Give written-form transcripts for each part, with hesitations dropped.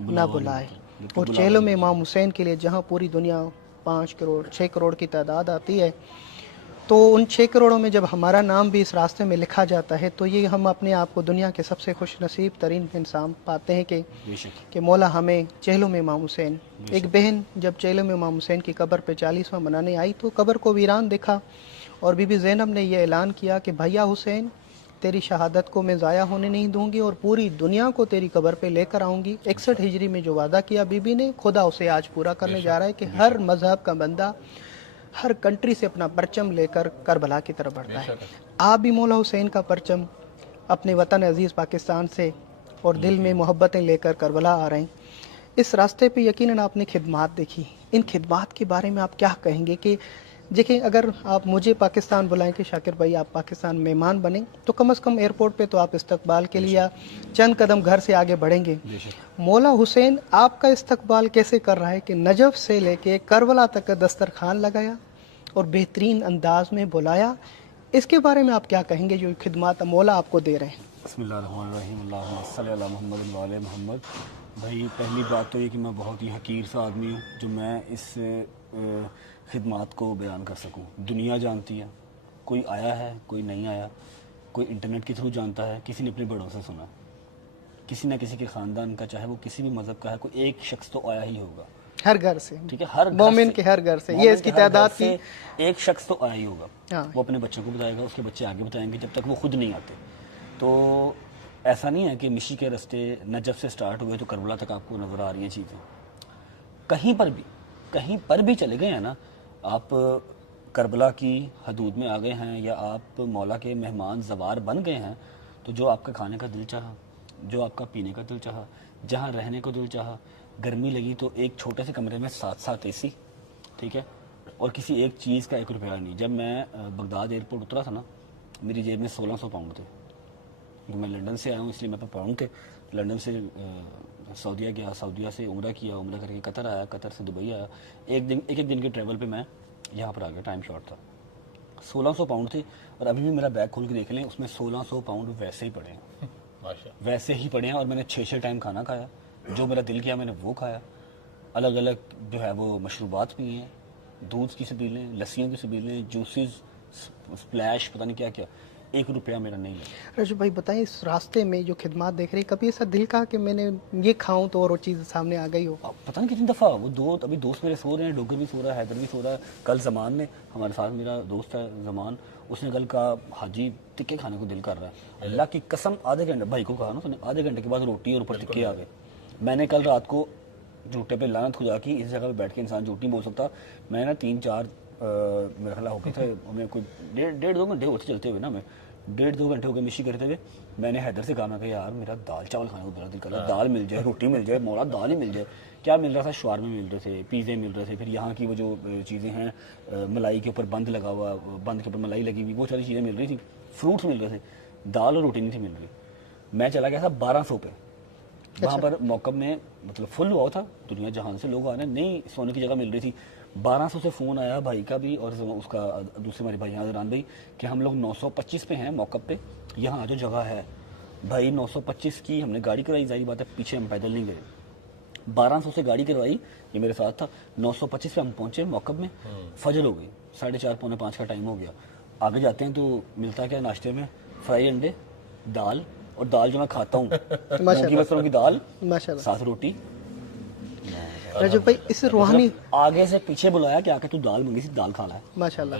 نہ بلائے. اور چہلوں میں امام حسین کے لیے جہاں پوری دنیا 5 کروڑ 6 کروڑ کی تعداد آتی ہے، تو ان 6 کروڑوں میں جب ہمارا نام بھی اس راستے میں لکھا جاتا ہے تو یہ ہم اپنے آپ کو دنیا کے سب سے خوش نصیب ترین انسان پاتے ہیں کہ مولا ہمیں چہلوں میں امام حسین. ایک بہن جب چہلوں میں امام حسین کی قبر پہ 40واں منانے آئی تو قبر کو ویران دیکھا، اور بی بی زینب نے یہ اعلان کیا کہ بھیا حسین، تیری شہادت کو میں ضائع ہونے نہیں دوں گی اور پوری دنیا کو تیری قبر پہ لے کر آؤں گی. 61 ہجری میں جو وعدہ کیا بی بی نے، خدا اسے آج پورا کرنے جا رہا ہے کہ ہر مذہب کا بندہ ہر کنٹری سے اپنا پرچم لے کر کربلا کی طرف بڑھتا ہے. آپ بھی مولا حسین کا پرچم اپنے وطن عزیز پاکستان سے اور دل میں محبتیں لے کر کربلا آ رہے ہیں. اس راستے پہ یقیناً آپ نے خدمات دیکھی، ان خدمات کے بارے میں آپ کیا کہیں گے؟ کہ دیکھیں، اگر آپ مجھے پاکستان بلائیں کہ شاکر بھائی آپ پاکستان مہمان بنیں تو کم از کم ایئرپورٹ پہ تو آپ استقبال کے لیے چند قدم گھر سے آگے بڑھیں گے. مولا حسین آپ کا استقبال کیسے کر رہا ہے کہ نجف سے لے کے کربلا تک کا دسترخوان لگایا اور بہترین انداز میں بلایا؟ اس کے بارے میں آپ کیا کہیں گے جو خدمات مولا آپ کو دے رہے ہیں؟ بسم اللہ الرحمن الرحیم، اللہم صلی علی محمد و علی محمد. بھائی پہلی بات تو یہ کہ میں بہت ہی حقیر سا آدمی ہوں جو میں اس خدمات کو بیان کر سکوں. دنیا جانتی ہے، کوئی آیا ہے کوئی نہیں آیا، کوئی انٹرنیٹ کے تھرو جانتا ہے، کسی نے اپنے بڑوں سے سنا، کسی نہ کسی کے خاندان کا، چاہے وہ کسی بھی مذہب کا ہے، کوئی ایک شخص تو آیا ہی ہوگا. ہر گھر سے، ٹھیک ہے، ہر مومن کے ہر گھر سے، یہ اس کی تعداد کی ایک شخص تو آیا ہی ہوگا. وہ اپنے بچوں کو بتائے گا، اس کے بچے آگے بتائیں گے جب تک وہ خود نہیں آتے. تو ایسا نہیں ہے کہ مشی کے رستے نجف سے سٹارٹ ہوئے تو کربلا تک آپ کو نظر آ رہی ہیں چیزیں. کہیں پر بھی چلے گئے ہیں نا آپ، کربلا کی حدود میں آ گئے ہیں یا آپ مولا کے مہمان زوار بن گئے ہیں، تو جو آپ کا کھانے کا دل چاہا، جو آپ کا پینے کا دل چاہا، جہاں رہنے کو دل چاہا، گرمی لگی تو ایک چھوٹے سے کمرے میں 7 اے سی، ٹھیک ہے، اور کسی ایک چیز کا 1 روپیہ نہیں. جب میں بغداد ایئرپورٹ اترا تھا نا، میری جیب میں 1600 پاؤنڈ تھے. میں لنڈن سے آیا ہوں اس لیے میرے پاس پاؤنڈ تھے. لنڈن سے سعودیہ گیا، سعودیہ سے عمرہ کیا، عمرہ کر کے قطر آیا، قطر سے دبئی آیا. ایک دن کے ٹریول پہ میں یہاں پر آ گیا، ٹائم شارٹ تھا. 1600 پاؤنڈ تھے، اور ابھی بھی میرا بیگ کھول کے دیکھ لیں، اس میں 1600 پاؤنڈ ویسے ہی پڑے ہیں، ویسے ہی پڑے ہیں. اور میں نے 6 ٹائم کھانا کھایا، جو میرا دل کیا میں نے وہ کھایا. الگ الگ جو ہے وہ مشروبات بھی ہیں، دودھ کی سبیلیں، لسیوں کی سبیلیں، جوسز، سپلیش، پتہ نہیں کیا کیا. 1 روپیہ میرا نہیں لگا. رجب بھائی بتائیں، اس راستے میں جو خدمات دیکھ رہے ہیں، کبھی ایسا دل کا کہ میں نے یہ کھاؤں تو اور وہ چیز سامنے آ گئی ہو؟ پتہ نہیں کتنی دفعہ وہ ابھی دوست میرے سو رہے ہیں، ڈوگر بھی سو رہا ہے، حیدر بھی سو رہا ہے. کل زمان نے ہمارے ساتھ، میرا دوست ہے زمان، اس نے کل کہا حاجی ٹکے کھانے کو دل کر رہا ہے. اللہ کی قسم آدھے گھنٹے، بھائی کو کہا نا، آدھے گھنٹے کے بعد روٹی اور اوپر ٹکے آ گئے. میں نے کل رات کو جھوٹے پہ لعنت خدا کی، اس جگہ پہ بیٹھ کے انسان جھوٹ نہیں بول سکتا. میں نا 3-4 میرا خیال ہو گئے تھے ہمیں، کوئی 1.5-2 گھنٹے ہوتے چلتے ہوئے نا، ہمیں 1.5-2 گھنٹے ہو گئے مشی کرتے ہوئے. میں نے حیدر سے کہا، میں کہ یار میرا دال چاول کھانے کو بڑا دل کر رہا ہے، دال مل جائے، روٹی مل جائے، مولا دال ہی مل جائے. کیا مل رہا تھا؟ شوارمے مل رہے تھے، پیزے مل رہے تھے، پھر یہاں کی وہ جو چیزیں ہیں ملائی کے اوپر بند لگا ہوا، بند کے اوپر ملائی لگی ہوئی، وہ ساری چیزیں مل رہی تھیں. فروٹس مل رہے تھے، دال اور روٹی نہیں تھی مل رہی. میں چلا گیا تھا 1200 پہ. وہاں پر موقع میں مطلب فل ہوا تھا، دنیا جہان سے لوگ آ رہے ہیں، نہیں سونے کی جگہ مل رہی تھی. 1200 سے فون آیا بھائی کا بھی اور اس کا دوسرے ہمارے بھائی حضران بھائی کہ ہم لوگ 925 پہ ہیں موقع پہ، یہاں آ جو جگہ ہے. بھائی 925 کی ہم نے گاڑی کرائی، ظاہر بات ہے پیچھے ہم پیدل نہیں گئے. 1200 سے گاڑی کروائی، یہ میرے ساتھ تھا. 925 پہ ہم پہنچے موقع میں، فجر ہو گئی، 4:30-4:45 کا ٹائم ہو گیا. آگے جاتے ہیں تو ملتا کیا ناشتے میں؟ فرائی انڈے، دال، اور دال جو میں کھاتا ہوں مونگی مسروں کی دال، ساتھ روٹی. رجب بھائی اس روحانی، آگے سے پیچھے بلایا کہ آ کے تو دال منگی سی، دال کھانا ہے. ماشاءاللہ.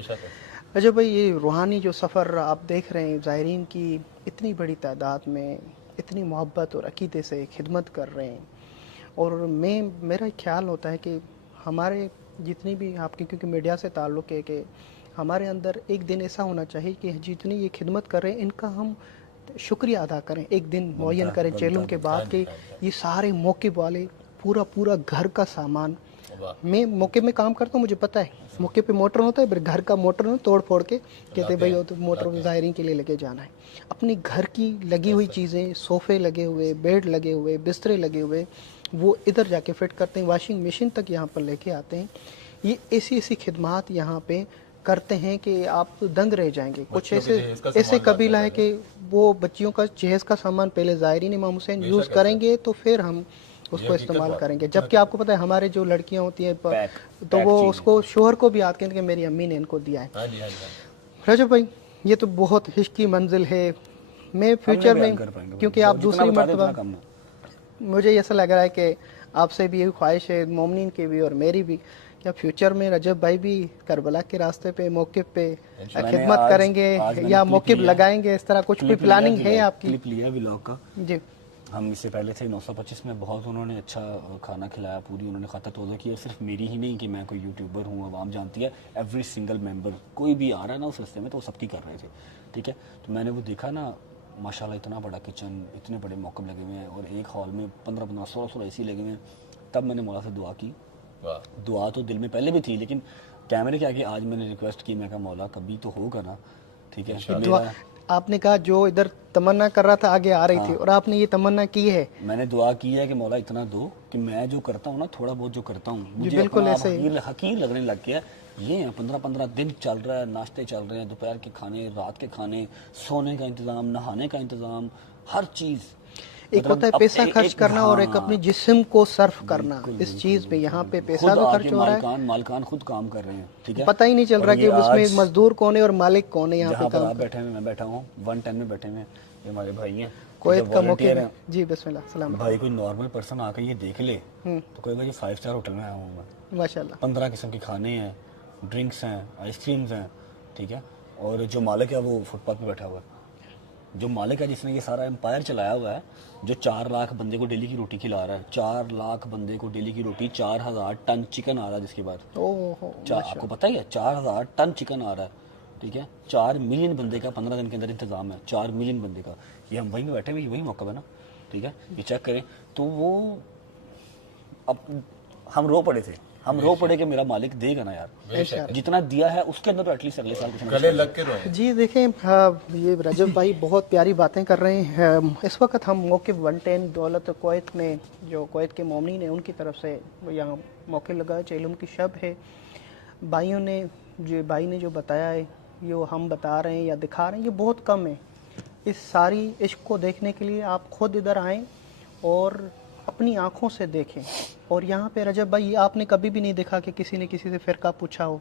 رجب بھائی یہ روحانی جو سفر آپ دیکھ رہے ہیں، زائرین کی اتنی بڑی تعداد میں اتنی محبت اور عقیدے سے خدمت کر رہے ہیں، اور میرا خیال ہوتا ہے کہ ہمارے جتنی بھی آپ کی، کیونکہ میڈیا سے تعلق ہے، کہ ہمارے اندر ایک دن ایسا ہونا چاہیے کہ جتنی یہ خدمت کر رہے ہیں ان کا ہم شکریہ ادا کریں. ایک دن معین کریں چیلم کے بعد کہ یہ سارے موقع والے پورا گھر کا سامان، میں موقع میں کام کرتا ہوں، مجھے پتہ ہے موقع پہ موٹر ہوتا ہے، پھر گھر کا موٹر توڑ پھوڑ کے کہتے بھائی تو موٹر ظاہرین کے لیے لگے جانا ہے. اپنی گھر کی لگی ہوئی چیزیں، صوفے لگے ہوئے، بیڈ لگے ہوئے، بسترے لگے ہوئے، وہ ادھر جا کے فٹ کرتے ہیں، واشنگ مشین تک یہاں پر لے کے آتے ہیں. یہ ایسی خدمات یہاں پہ کرتے ہیں کہ آپ دنگ رہ جائیں گے. کچھ ایسے قبیلہ ہے کہ وہ بچیوں کا جہیز کا سامان پہلے زائرین امام حسین یوز کریں گے تو پھر ہم اس کو استعمال کریں گے. جبکہ آپ کو پتہ ہے ہمارے جو لڑکیاں ہوتی ہیں تو وہ اس کو شوہر کو بھی آتے ہیں کہ میری امی نے ان کو دیا ہے. رجب بھائی یہ تو بہت عشق کی منزل ہے. میں فیوچر میں کیونکہ آپ دوسری مرتبہ مجھے ایسا لگ رہا ہے کہ آپ سے بھی یہی خواہش ہے مومنین کی بھی اور میری بھی کیا فیوچر میں رجب بھائی بھی کربلا کے راستے پہ موقف پہ خدمت کریں گے یا موقف لگائیں گے, اس طرح کچھ بھی پلاننگ ہے آپ کی؟ کلپ لیا ولاگ کا جی, ہم اس سے پہلے تھے 925 میں, بہت انہوں نے اچھا کھانا کھلایا, پوری انہوں نے خطہ توضہ کیا. صرف میری ہی نہیں کہ میں کوئی یوٹیوبر ہوں, عوام جانتی ہے, ایوری سنگل ممبر کوئی بھی آ رہا ہے نا اس رستے میں تو وہ سب کی کر رہے تھے. ٹھیک ہے, تو میں نے وہ دیکھا نا ماشاءاللہ اتنا بڑا کچن, اتنے بڑے موقع لگے ہوئے ہیں اور ایک ہال میں 15 16 اے سی لگے ہوئے ہیں. تب میں نے مولا سے دعا کی. دعا تو دل میں پہلے بھی تھی لیکن کیمرے کے آگے آج میں نے ریکویسٹ کی, میں کہا مولا کبھی تو ہوگا نا. ٹھیک ہے, آپ نے کہا جو ادھر تمنا کر رہا تھا آگے آ رہی تھی اور آپ نے یہ تمنا کی ہے. میں نے دعا کی ہے کہ مولا اتنا دو کہ میں جو کرتا ہوں نا, تھوڑا بہت جو کرتا ہوں مجھے بالکل ایسے حقیر لگنے لگ گیا. یہ 15 دن چل رہا ہے, ناشتے چل رہے ہیں, دوپہر کے کھانے, رات کے کھانے, سونے کا انتظام, نہانے کا انتظام, ہر چیز. ایک ہوتا ہے پیسہ خرچ کرنا اور ایک اپنے جسم کو صرف کرنا. اس چیز پہ یہاں پہ پیسہ بھی خرچ ہو رہا ہے, مالکان خود کام کر رہے ہیں. ٹھیک ہے, پتہ ہی نہیں چل رہا کہ اس میں مزدور کون ہے اور مالک کون ہے. یہاں جہاں پر آپ بیٹھے ہیں میں بیٹھا ہوں 110 میں بیٹھے ہوئے ہیں, یہ ہمارے بھائی ہیں کویت کا موقع ہے. جی بسم اللہ, السلام علیکم. بھائی کوئی نارمل پرسن آ کے یہ دیکھ لے تو کوئی بھائی 5 اسٹار ہوٹل میں آیا ہوں میں, ماشاءاللہ 15 قسم کے کھانے ہیں, ڈرنکس ہیں, آئس کریمز ہیں. ٹھیک ہے, اور جو مالک ہے وہ فٹ پاتھ پہ بیٹھا ہوا ہے. جو مالک ہے جس نے یہ سارا امپائر چلایا ہوا ہے, جو 4 لاکھ بندے کو ڈیلی کی روٹی کھلا رہا ہے, 4 لاکھ بندے کو ڈیلی کی روٹی, 4000 ٹن چکن آ رہا ہے جس کے بعد, آپ کو پتہ ہی ہے 4000 ٹن چکن آ رہا ہے. ٹھیک ہے, 4 ملین بندے کا 15 دن کے اندر انتظام ہے, 4 ملین بندے کا. یہ ہم وہیں میں بیٹھے ہوئے, وہی موقع ہے نا. ٹھیک ہے, یہ چیک کریں تو وہ اب ہم رو پڑے تھے, ہم رو پڑے کہ میرا مالک دے گا نا یار, جتنا دیا ہے اس کے اندر ایٹ لیسٹ اگلے سال گلے لگ کے روئے. جی دیکھیں یہ رجب بھائی بہت پیاری باتیں کر رہے ہیں. اس وقت ہم موقف 110 دولت کویت میں, جو کویت کے مومنین ہیں ان کی طرف سے یہاں موقع لگا, چیلم کی شب ہے. بھائیوں نے بھائی نے جو بتایا ہے, جو ہم بتا رہے ہیں یا دکھا رہے ہیں, یہ بہت کم ہے. اس ساری عشق کو دیکھنے کے لیے آپ خود ادھر آئیں اور اپنی آنکھوں سے دیکھیں. اور یہاں پہ رجب بھائی آپ نے کبھی بھی نہیں دیکھا کہ کسی نے کسی سے فرقہ پوچھا ہو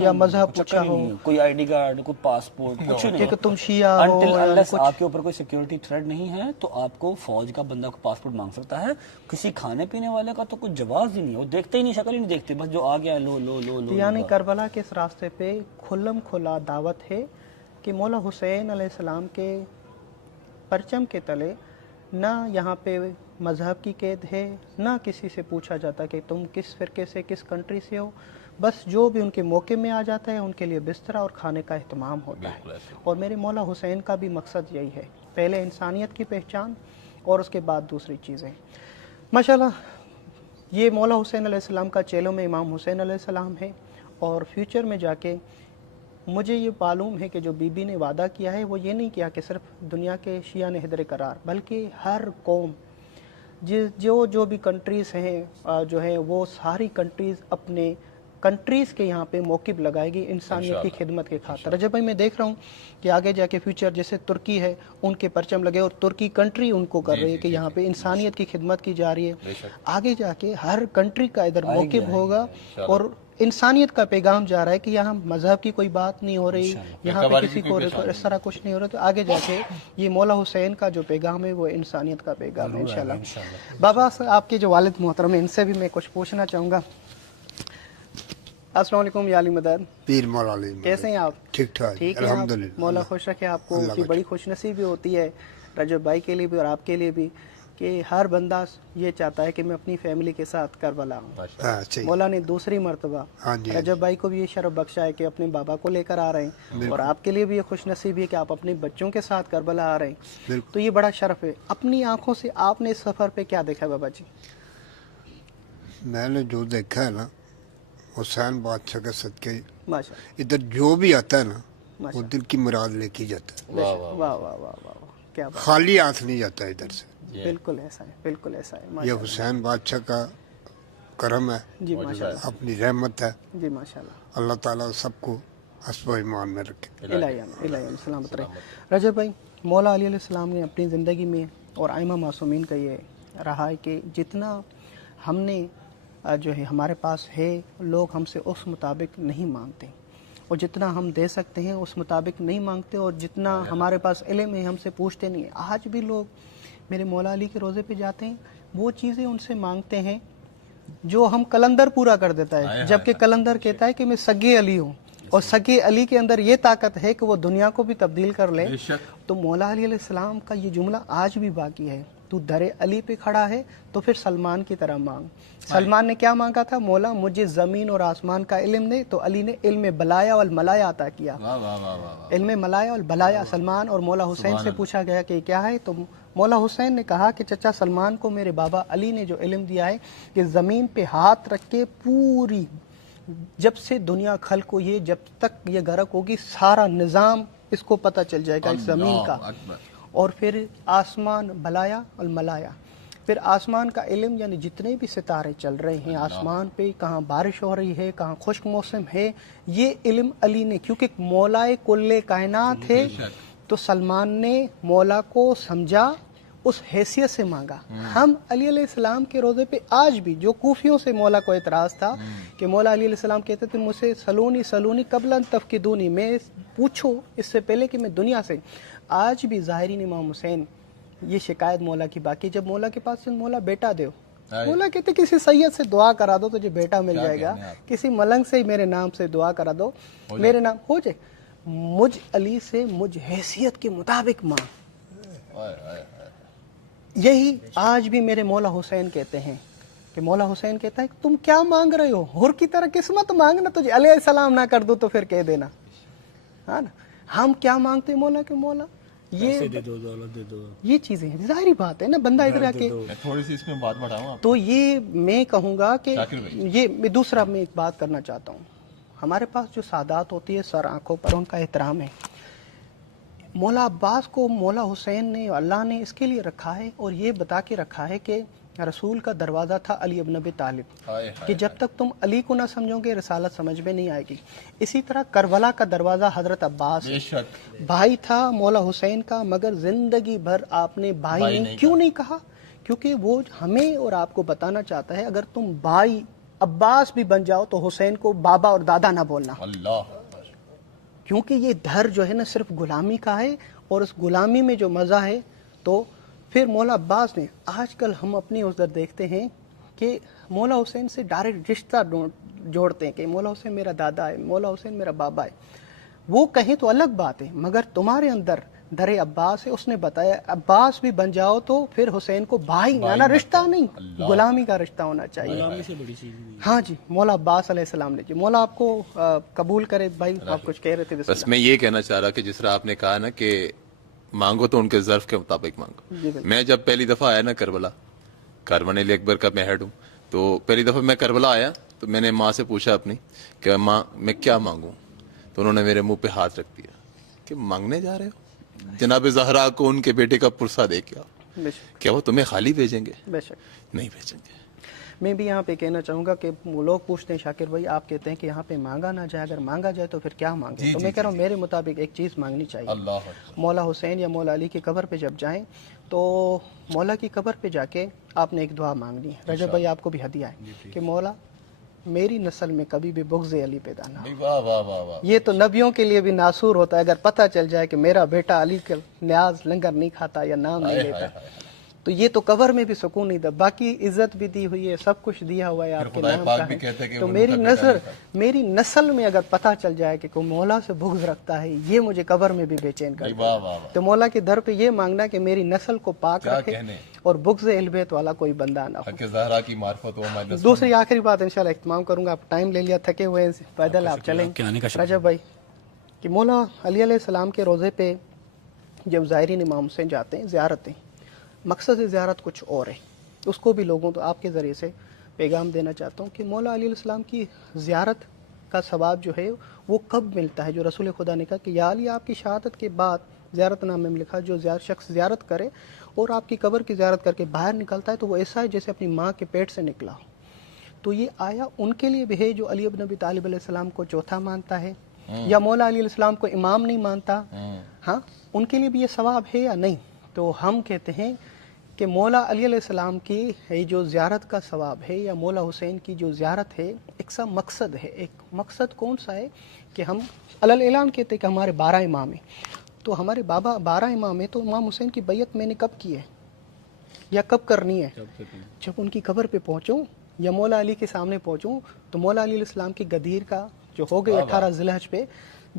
یا مذہب پوچھا ہو, کوئی آئی ڈی کارڈ, کوئی پاسپورٹ, کچھ نہیں کہ تم شیعہ ہو یا کچھ. آپ کے اوپر کوئی سیکیورٹی تھریٹ نہیں ہے تو آپ کو فوج کا بندہ کو پاسپورٹ مانگ سکتا ہے. کسی کھانے پینے والے کا تو کوئی جواز ہی نہیں ہے, وہ دیکھتے ہی نہیں, شکل ہی نہیں دیکھتے, بس جو آ گیا لو لو لو لو. یعنی کربلا کے اس راستے پہ کھلم کھلا دعوت ہے کہ مولا حسین علیہ السلام کے پرچم کے تلے نہ یہاں پہ مذہب کی قید ہے, نہ کسی سے پوچھا جاتا کہ تم کس فرقے سے, کس کنٹری سے ہو. بس جو بھی ان کے موقع میں آ جاتا ہے ان کے لیے بستر اور کھانے کا اہتمام ہوتا ہے. اور میرے مولا حسین کا بھی مقصد یہی ہے, پہلے انسانیت کی پہچان اور اس کے بعد دوسری چیزیں. ماشاءاللہ یہ مولا حسین علیہ السلام کا چیلوں میں امام حسین علیہ السلام ہے. اور فیوچر میں جا کے مجھے یہ معلوم ہے کہ جو بی بی نے وعدہ کیا ہے وہ یہ نہیں کیا کہ صرف دنیا کے شیعہ نے حیدر قرار, بلکہ ہر قوم جو بھی کنٹریز ہیں جو ہیں وہ ساری کنٹریز اپنے کنٹریز کے یہاں پہ موقف لگائے گی انسانیت کی خدمت کے خاطر. رجب بھائی میں دیکھ رہا ہوں کہ آگے جا کے فیوچر جیسے ترکی ہے ان کے پرچم لگے اور ترکی کنٹری ان کو کر رہی ہے کہ یہاں پہ انسانیت کی خدمت کی جا رہی ہے. آگے جا کے ہر کنٹری کا ادھر موقف ہوگا اور انسانیت کا پیغام جا رہا ہے کہ یہاں مذہب کی کوئی بات نہیں ہو رہی, یہاں پہ کسی کو اس طرح کچھ نہیں ہو رہا. تو آگے جا کے یہ مولا حسین کا جو پیغام ہے وہ انسانیت کا پیغام ہے انشاءاللہ. بابا آپ کے جو والد محترم ہیں ان سے بھی میں کچھ پوچھنا چاہوں گا. السلام علیکم یا علی مدد, پیر مولا علی مدد, کیسے ہیں آپ؟ ٹھیک ٹھاک ٹھیک ہے الحمدللہ. مولا خوش رکھے آپ کو. کی بڑی خوش نصیبی ہوتی ہے رجب بھائی کے لیے بھی اور آپ کے لیے بھی کہ ہر بندہ یہ چاہتا ہے کہ میں اپنی فیملی کے ساتھ کربلا ہوں. مولا نے دوسری مرتبہ رجب بھائی کو بھی یہ شرف بخشا ہے کہ اپنے بابا کو لے کر آ رہے ہیں, اور آپ کے لیے بھی یہ خوش نصیبی ہے کہ آپ اپنے بچوں کے ساتھ کربلا آ رہے ہیں. تو یہ بڑا شرف ہے. اپنی آنکھوں سے آپ نے اس سفر پہ کیا دیکھا بابا جی؟ میں نے جو دیکھا ہے نا حسین بادشاہ کے صدقے ادھر جو بھی آتا ہے نا وہ دل کی مراد لے کے جاتا ہے. واہ واہ واہ واہ, کیا بات, خالی ہاتھ نہیں جاتا ادھر سے. بالکل ایسا ہے, بالکل ایسا ہے. یہ حسین بادشاہ کا کرم ہے, جی ماشاءاللہ, اپنی رحمت ہے. جی ماشاءاللہ, اللہ تعالیٰ سب کو حسب و ایمان میں رکھے. الہی سلامت رہے. رجب بھائی مولا علی علیہ السلام نے اپنی زندگی میں اور ائمہ معصومین کا یہ رہا ہے کہ جتنا ہم نے جو ہے ہمارے پاس ہے لوگ ہم سے اس مطابق نہیں مانگتے، اور جتنا ہم دے سکتے ہیں اس مطابق نہیں مانگتے، اور جتنا ہمارے پاس علم ہے ہم سے پوچھتے نہیں ہیں۔ آج بھی لوگ میرے مولا علی کے روزے پہ جاتے ہیں، وہ چیزیں ان سے مانگتے ہیں جو ہم کلندر پورا کر دیتا ہے، جبکہ کلندر کہتا ہے کہ میں سگے علی ہوں، اور سگے علی کے اندر یہ طاقت ہے کہ وہ دنیا کو بھی تبدیل کر لے۔ تو مولا علی علیہ السلام کا یہ جملہ آج بھی باقی ہے، تو در علی پہ کھڑا ہے تو پھر سلمان کی طرح مانگ۔ سلمان نے کیا مانگا تھا؟ مولا مجھے زمین اور آسمان کا علم دے، تو علی نے علم بلایا والملایا عطا کیا۔ علم ملایا والبلایا سلمان اور مولا حسین سے پوچھا گیا کہ کیا ہے، تو مولا حسین نے کہا کہ چچا سلمان کو میرے بابا علی نے جو علم دیا ہے کہ زمین پہ ہاتھ رکھ کے پوری جب سے دنیا خلق ہوئی ہے جب تک یہ غرق ہوگی سارا نظام اس کو پتہ چل جائے گا اس زمین کا۔ اور پھر آسمان بلایا اور ملایا، پھر آسمان کا علم یعنی جتنے بھی ستارے چل رہے ہیں آسمان پہ، کہاں بارش ہو رہی ہے، کہاں خشک موسم ہے، یہ علم علی نے، کیونکہ مولا کل کائنات ہے تو سلمان نے مولا کو سمجھا، اس حیثیت سے مانگا۔ ہم علی علیہ السلام کے روزے پہ آج بھی جو کوفیوں سے مولا کو اعتراض تھا کہ مولا علی علیہ السلام کہتے تھے مجھ سے سلونی قبل ان تفقدونی، میں پوچھو اس سے پہلے کہ میں دنیا سے، آج بھی ظاہرین امام حسین یہ شکایت مولا کی باقی، جب مولا کے پاس سے مولا بیٹا دو، مولا کہتے کسی سید سے دعا کرا دو تجھے بیٹا مل جائے گا، کسی ملنگ سے میرے نام سے دعا کرا دو میرے نام ہو جائے، مجھ علی سے مجھ حیثیت کے مطابق مانگ۔ یہی آج بھی میرے مولا حسین کہتے ہیں کہ مولا حسین کہتا ہے تم کیا مانگ رہے ہو، حر کی طرح قسمت مانگنا، تجھے علیہ السلام نہ کر دو تو پھر کہہ دینا، ہاں نا۔ ہم کیا مانگتے مولا کے مولا یہ چیزیں ہیں، ظاہری بات ہے نا، بندہ ادھر آ کے تھوڑی سی اس میں بات بڑھاؤں تو یہ میں کہوں گا کہ یہ دوسرا میں ایک بات کرنا چاہتا ہوں، ہمارے پاس جو سادات ہوتی ہے سر آنکھوں پر ان کا احترام ہے، مولا عباس کو مولا حسین نے اللہ نے اس کے لیے رکھا ہے اور یہ بتا کے رکھا ہے کہ رسول کا دروازہ تھا علی ابن ابی طالب، کہ جب تک تم علی کو نہ سمجھو گے رسالت سمجھ میں نہیں آئے گی۔ اسی طرح کربلا کا دروازہ حضرت عباس بھائی تھا مولا حسین کا، مگر زندگی بھر آپ نے بھائی نہیں کیوں نہیں کہا؟ کیونکہ وہ ہمیں اور آپ کو بتانا چاہتا ہے اگر تم بھائی عباس بھی بن جاؤ تو حسین کو بابا اور دادا نہ بولنا، کیونکہ یہ دھر جو ہے نا صرف غلامی کا ہے، اور اس غلامی میں جو مزہ ہے۔ تو پھر مولا عباس نے، آج کل ہم اپنی ادھر دیکھتے ہیں کہ مولا حسین سے ڈائریکٹ رشتہ جوڑتے ہیں کہ مولا حسین میرا دادا ہے، مولا حسین میرا بابا ہے، وہ کہیں تو الگ بات ہے، مگر تمہارے اندر در عباس ہے، اس نے بتایا عباس بھی بن جاؤ تو پھر حسین کو بھائی نانا رشتہ نہیں، غلامی کا رشتہ ہونا چاہیے۔ ہاں جی، مولا عباس علیہ السلام نے، جی مولا آپ کو قبول کرے۔ بھائی آپ کچھ کہہ رہے تھے؟ بس میں یہ کہنا چاہ رہا کہ جس طرح آپ نے کہا نا کہ مانگو تو ان کے ظرف کے مطابق مانگو۔ میں جب پہلی دفعہ آیا نا کارون علی اکبر کا میں ہیڈ ہوں، تو پہلی دفعہ میں کربلا آیا تو میں نے ماں سے پوچھا اپنی کہ ماں میں کیا مانگوں، تو انہوں نے میرے منہ پہ ہاتھ رکھ دیا کہ مانگنے جا رہے ہو، جناب زہرا کو ان کے بیٹے کا پرسہ دے کے آؤ، کیا وہ تمہیں خالی بھیجیں گے؟ بے شک نہیں بھیجیں گے۔ میں بھی یہاں پہ کہنا چاہوں گا کہ وہ لوگ پوچھتے ہیں شاکر بھائی آپ کہتے ہیں کہ یہاں پہ مانگا نہ جائے، اگر مانگا جائے تو پھر کیا مانگے؟ تو میں کہہ رہا ہوں میرے مطابق ایک چیز مانگنی چاہیے۔ مولا حسین یا مولا علی کی قبر پہ جب جائیں تو مولا کی قبر پہ جا کے آپ نے ایک دعا مانگنی ہے، رجب بھائی آپ کو بھی ہدیہ ہے کہ مولا میری نسل میں کبھی بھی بغض علی پیدا نہ ہو۔ یہ تو نبیوں کے لیے بھی ناصور ہوتا ہے، اگر پتہ چل جائے کہ میرا بیٹا علی کا نیاز لنگر نہیں کھاتا یا نام نہیں لیتا، تو یہ تو قبر میں بھی سکون نہیں تھا، باقی عزت بھی دی ہوئی ہے، سب کچھ دیا ہوا ہے آپ کے نام کا ہے، تو میری نسل میں اگر پتہ چل جائے کہ کوئی مولا سے بغض رکھتا ہے، یہ مجھے قبر میں بھی بے چین کرتا ہے۔ تو مولا کے در پہ یہ مانگنا کہ میری نسل کو پاک رکھے اور بغض اہل بیت والا کوئی بندہ نہ ہو۔ دوسری آخری بات انشاءاللہ اہتمام کروں گا، آپ ٹائم لے لیا، تھکے ہوئے ہیں، پیدل آپ چلیں رجب بھائی، کہ مولا علی علیہ السلام کے روزے پہ جب زائرین امام حسین جاتے ہیں زیارتیں، مقصد زیارت کچھ اور ہے، اس کو بھی لوگوں تو آپ کے ذریعے سے پیغام دینا چاہتا ہوں کہ مولا علی علیہ السلام کی زیارت کا ثواب جو ہے وہ کب ملتا ہے؟ جو رسول خدا نے کہا کہ یا علی آپ کی شہادت کے بعد زیارت نامے میں لکھا جو شخص زیارت کرے اور آپ کی قبر کی زیارت کر کے باہر نکلتا ہے تو وہ ایسا ہے جیسے اپنی ماں کے پیٹ سے نکلا ہو۔ تو یہ آیا ان کے لیے بھی ہے جو علی ابن ابی طالب علیہ السلام کو چوتھا مانتا ہے یا مولا علی علیہ السلام کو امام نہیں مانتا، ہاں ان کے لیے بھی یہ ثواب ہے یا نہیں؟ تو ہم کہتے ہیں کہ مولا علی علیہ السلام کی یہ جو زیارت کا ثواب ہے یا مولا حسین کی جو زیارت ہے ایک سا مقصد ہے. ایک مقصد کون سا ہے کہ ہم علل اعلان کہتے ہیں کہ ہمارے 12 امام ہیں, تو ہمارے بابا 12 امام ہیں, تو امام حسین کی بیعت میں نے کب کی ہے یا کب کرنی ہے؟ جب ان کی قبر پہ پہنچوں یا مولا علی کے سامنے پہنچوں. تو مولا علی علیہ السلام کی غدیر کا جو ہو گئی 18 ذی الحج پہ,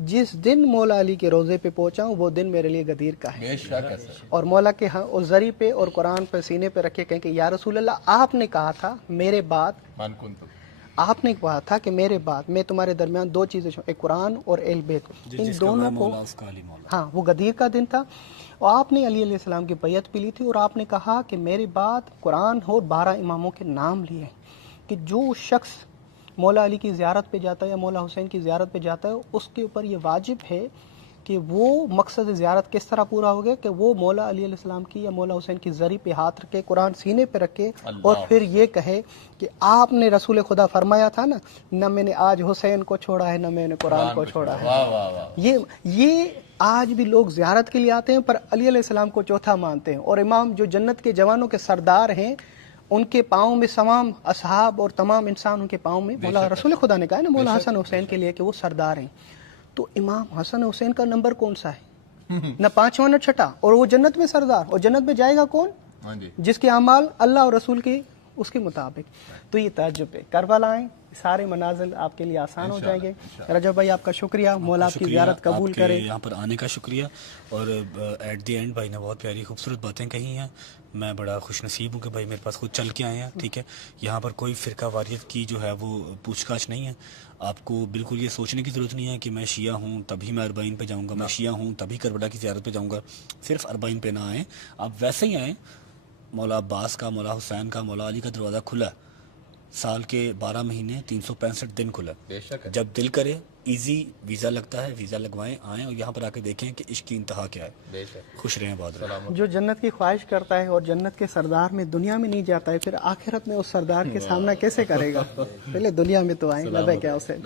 جس دن مولا علی کے روضے پہ پہنچا ہوں وہ دن میرے لیے غدیر کا ہے. اور مولا کے اور زری پہ اور قرآن پہ سینے پہ رکھے کہیں کہ یا رسول اللہ آپ نے کہا تھا میرے بعد, آپ نے کہا تھا کہ میرے بعد میں تمہارے درمیان 2 چیزیں چھوڑوں, ایک قرآن اور اہل بیت, ان دونوں کو. ہاں وہ غدیر کا دن تھا, اور آپ نے علی علیہ السلام کی بیعت بھی لی تھی, اور آپ نے کہا کہ میرے بعد قرآن اور 12 اماموں کے نام لیے کہ جو شخص مولا علی کی زیارت پہ جاتا ہے یا مولا حسین کی زیارت پہ جاتا ہے اس کے اوپر یہ واجب ہے کہ وہ مقصد زیارت کس طرح پورا ہو گیا کہ وہ مولا علی علیہ السلام کی یا مولا حسین کی زری پہ ہاتھ رکھے, قرآن سینے پہ رکھے, اور پھر یہ کہے کہ آپ نے رسول خدا فرمایا تھا نا, نہ میں نے آج حسین کو چھوڑا ہے نہ میں نے قرآن کو چھوڑا ہے. یہ آج بھی لوگ زیارت کے لیے آتے ہیں پر علی علیہ السلام کو چوتھا مانتے ہیں. اور امام جو جنت کے جوانوں کے سردار ہیں ان کے پاؤں میں تمام اصحاب اور تمام انسان ان کے پاؤں میں, مولا رسول خدا نے کہا نا مولا حسن حسین کے لیے کہ وہ سردار ہیں. تو امام حسن حسین کا نمبر کون سا ہے؟ نہ 5واں نہ 6واں, اور وہ جنت میں سردار. اور جنت میں جائے گا کون؟ جس کے اعمال اللہ اور رسول کی اس کے مطابق. تو یہ تعجب ہے. کربلا آئیں, سارے منازل آپ کے لیے آسان ہو جائیں گے. رجب بھائی آپ کا شکریہ, مولا آپ کی زیارت قبول کرے. یہاں پر آنے کا شکریہ. اور ایٹ دی اینڈ بھائی نے بہت پیاری خوبصورت باتیں کہی ہیں. میں بڑا خوش نصیب ہوں کہ بھائی میرے پاس خود چل کے آئے ہیں. ٹھیک ہے, یہاں پر کوئی فرقہ واریت کی جو ہے وہ پوچھ گاچھ نہیں ہے. آپ کو بالکل یہ سوچنے کی ضرورت نہیں ہے کہ میں شیعہ ہوں تبھی میں اربعین پہ جاؤں گا, میں شیعہ ہوں تبھی کربلا کی زیارت پہ جاؤں گا. صرف اربعین پہ نہ آئیں, آپ ویسے ہی آئیں. مولا عباس کا, مولا حسین کا, مولا علی کا دروازہ کھلا ہے. سال کے 12 مہینے 365 دن کھلا. جب دل کرے ایزی ویزا لگتا ہے, ویزا لگوائیں, آئیں اور یہاں پر آ کے دیکھیں کہ عشق کی انتہا کیا ہے. خوش رہیں, آباد رہیں. جو جنت کی خواہش کرتا ہے اور جنت کے سردار میں دنیا میں نہیں جاتا ہے, پھر آخرت میں اس سردار کے سامنا کیسے کرے گا؟ پہلے دنیا میں تو آئیں. لبے کیا اسے